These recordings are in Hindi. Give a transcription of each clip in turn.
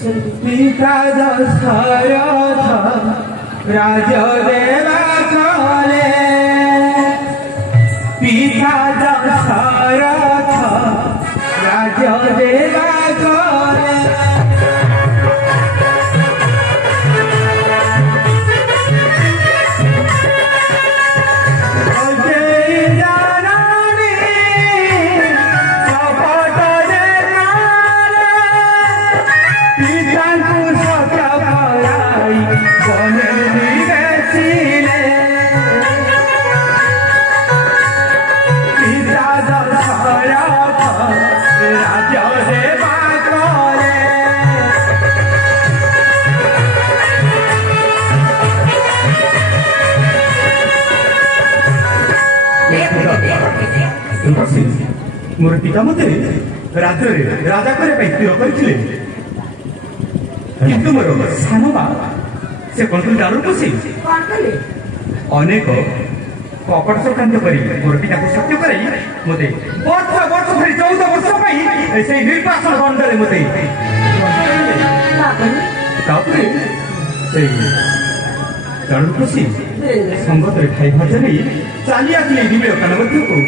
पिता दशरथ राजदेवा कले पिता दशरथ राजदेवा कले मोर पिता मत राज्य राजा करने स्थिर करते किंतु मोर सान बा से कौन जानू खुशी अनेक कपट चक्रांत कर मोर पिता को सत्य कर मत वर्ष वर्ष धरी 14 वर्ष से निर्वाचन दंड मत जानू खुशी संगत खाई भजा नहीं चली आसली विवेक मध्य को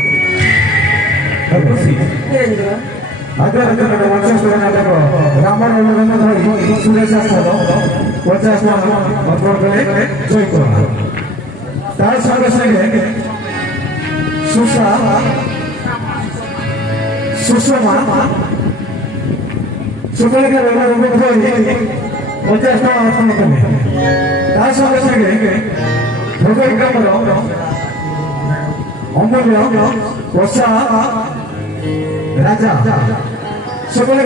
राजा सकल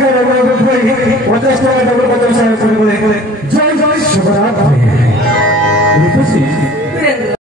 पचास टाका डबल 50 जय जय शिवरात्रि।